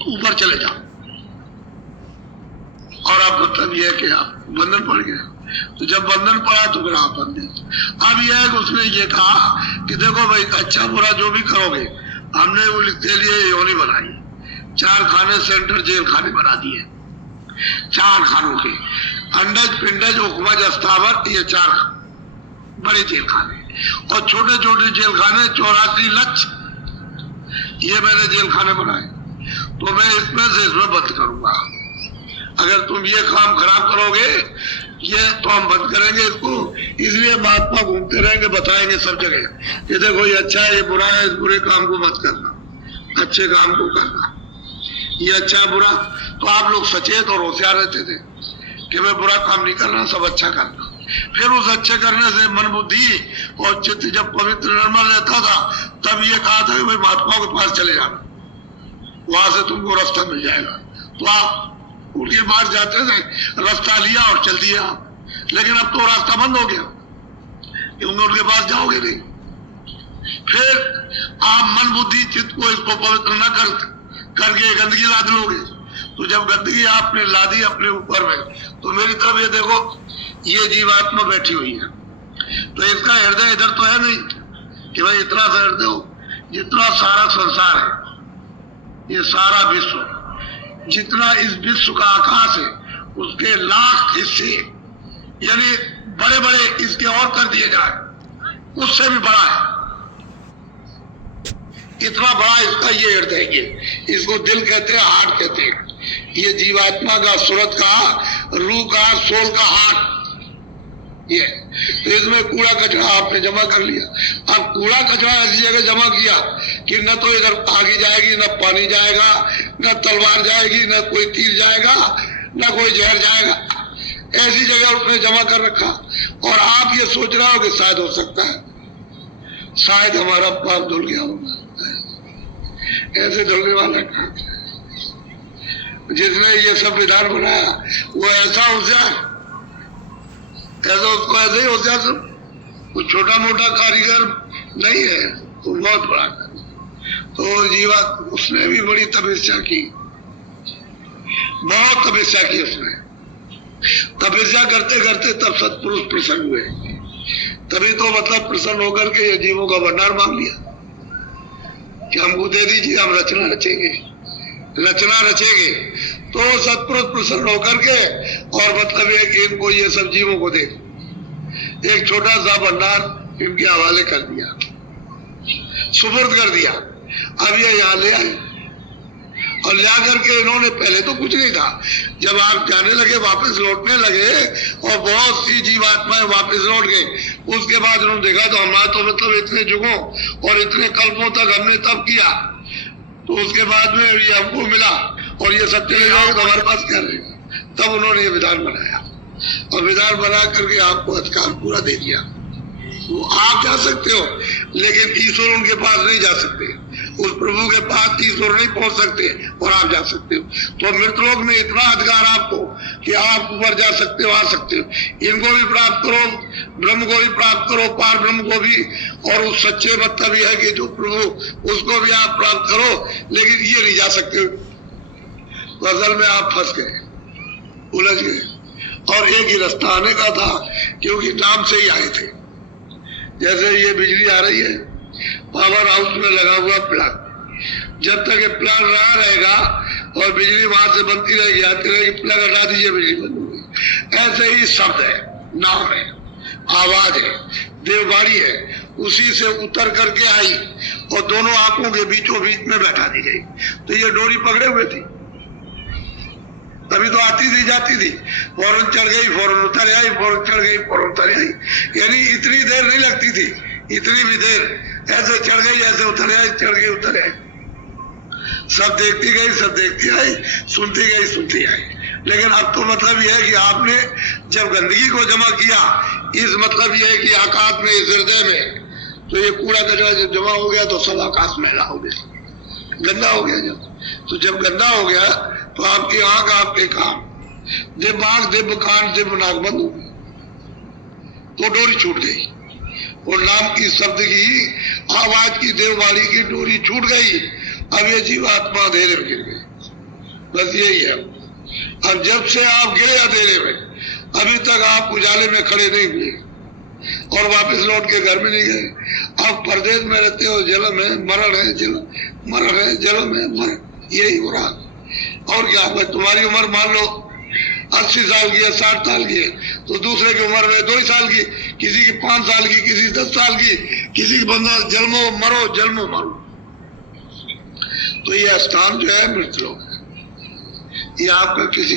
ऊपर चले जाओ। और अब मतलब यह कि आप बंधन पड़ गया, तो जब बंधन पड़ा तो फिर आप बंधे। अब यह है कि उसने ये कहा कि देखो भाई, अच्छा बुरा जो भी करोगे, हमने वो लिखते लिए योनि बनाई, 4 खाने सेंट्रल जेल खाने बना दिए, 4 खानों के, अंडज पिंडज उपमज अस्थावर, ये 4 बड़े जेल खाने, और छोटे छोटे जेल खाने 84 लक्ष्य, ये मैंने जेल खाने बनाए। तो मैं इसमें बंद करूंगा। अगर तुम ये काम खराब करोगे, ये तो हम बंद करेंगे इसको। इसलिए महात्मा घूमते रहेंगे, बताएंगे सब जगह, ये देखो ये अच्छा है, ये बुरा है, इस बुरे काम को मत करना, अच्छे काम को करना, ये अच्छा बुरा। तो आप लोग सचेत और होशियार रहते थे कि मैं बुरा काम नहीं करना, सब अच्छा करना। फिर उस अच्छे करने से मन बुद्धि और चित्त जब पवित्र निर्मल रहता था, तब ये कहा था कि भाई महात्माओं के पास चले जाना, वहां से तुमको रास्ता मिल जाएगा। तो आप उनके पास जाते थे, रास्ता लिया और चल दिया। लेकिन अब तो रास्ता बंद हो गया, क्योंकि उनके पास जाओगे नहीं। फिर आप मन बुद्धि चित्त को इसको पवित्र न करके गंदगी लाद लोगे। तो जब गंदगी आपने लादी अपने ऊपर में, तो मेरी तरफ ये देखो, ये जीवात्मा बैठी हुई है, तो इसका हृदय इधर तो है नहीं कि भाई इतना सा हृदय हो। जितना सारा संसार है, ये सारा विश्व, जितना इस विश्व का आकाश है, उसके लाख हिस्से, यानी बड़े बड़े इसके और कर दिए जाए, उससे भी बड़ा है। इतना बड़ा इसका ये हृदय है, इसको दिल कहते हैं, हार्ट कहते हैं। ये जीवात्मा का, सूरत का, रूह का, सोल का हार्ट ये। तो इसमें कूड़ा कचरा आपने जमा कर लिया। अब कूड़ा कचरा ऐसी जगह जमा किया कि न तो इधर आगे जाएगी, न पानी जाएगा, न तलवार जाएगी, न कोई तीर जाएगा, न कोई जहर जाएगा। ऐसी जगह उसने जमा कर रखा। और आप ये सोच रहे हो कि शायद हो सकता है, शायद हमारा पाप धुल गया होगा। ऐसे धुलने वाला कहाँ? जिसने ये सब विधान बनाया वो ऐसा होशियार, ऐसा उसको ऐसे ही होशियार सब, वो छोटा मोटा कारीगर नहीं है, वो बहुत बड़ा कारीगर। तो जीवा उसने भी बड़ी तपस्या की, बहुत तपस्या की उसने। तपस्या करते करते तब सत्पुरुष प्रसन्न हुए। तभी तो मतलब प्रसन्न होकर के ये जीवों का भंडार मांग लिया कि हमको दे दीजिए, हम रचना रचेंगे, रचना रचेंगे। तो सत्पुरुष प्रसन्न होकर के, और मतलब ये कि इनको ये सब जीवों को दे, एक छोटा सा भंडार इनके हवाले कर दिया, सुपुर्द कर दिया। अब ये यहाँ ले आए, और ला करके इन्होंने, पहले तो कुछ नहीं था, जब आप जाने लगे, वापस लौटने लगे, और बहुत सी जीवात्माएं वापस लौट गए, उसके बाद उन्होंने देखा तो हमारा तो मतलब इतने जुगों और इतने कल्पों तक हमने तब किया, तो उसके बाद में ये हमको मिला और ये सब चले जाओगे तो हमारे पास क्या रहेगा। तब उन्होंने ये विधान बनाया, और विधान बना करके आपको अधिकार पूरा दे दिया। वो आप जा सकते हो, लेकिन ईश्वर उनके पास नहीं जा सकते, उस प्रभु के पास ईश्वर नहीं पहुंच सकते, और आप जा सकते हो। तो मृतलोक में इतना अधिकार आपको कि आप ऊपर जा सकते हो, आ सकते हो। इनको भी प्राप्त करो, ब्रह्म को भी प्राप्त करो, पार ब्रह्म को भी, और उस सच्चे मतलब यह है कि जो प्रभु, उसको भी आप प्राप्त करो, लेकिन ये नहीं जा सकते। तो असल में आप फंस गए, उलझ गए, और एक ही रास्ता आने का था, क्योंकि नाम से ही आए थे। जैसे ये बिजली आ रही है, पावर हाउस में लगा हुआ प्लग, जब तक ये प्लग रहा रहेगा और बिजली वहां से बनती रहेगी, आती रहेगी, प्लग हटा दीजिए, बिजली बंद होगी। ऐसे ही शब्द है, नाम है, आवाज है, देववाणी है, उसी से उतर करके आई और दोनों आंखों के बीचों बीच में बैठा दी गई। तो ये डोरी पकड़े हुए थी, तभी तो आती थी जाती थी, फौरन चढ़ गई, फौरन उतर आई, फौरन चढ़ गई, फौरन उतर आई। यानी इतनी देर नहीं लगती थी, इतनी भी देर, ऐसे चढ़ गई, ऐसे उतर आई, चढ़ गई, उतर आई। सब देखती गई, सब देखती आई, सुनती गई, सुनती आई। लेकिन अब तो मतलब यह है कि आपने जब गंदगी को जमा किया, इस मतलब यह है कि आकाश में, इस हृदय में, तो ये कूड़ा कचरा जब जमा हो गया तो सब आकाश में मैला हो गया, गंदा हो गया। जब गंदा हो गया तो आपकी आंख, आपके कान, दिव्य आंख, दिव्य कान, दिव्य नाक बंद हो गई, तो डोरी छूट गई। और नाम की, शब्द की, आवाज की, देववाणी की डोरी छूट गई। अब ये जीवात्मा अंधेरे में गिर गई। बस यही है। अब जब से आप गिरे अंधेरे में, अभी तक आप उजाले में खड़े नहीं हुए और वापस लौट के घर में नहीं गए। आप परदेश में रहते हो, जलम है मरण है, जलम मरण है, जलम है मरण, यही हो रहा। और क्या? तुम्हारी उम्र मान लो 80 साल की है, 60 साल की है, तो दूसरे की उम्र में 2 साल की, किसी की 5 साल की, किसी 10 साल की, किसी की बंदा जन्मो मरो जन्मो मरो। तो ये स्थान जो है मृतलोक है, ये आपका किसी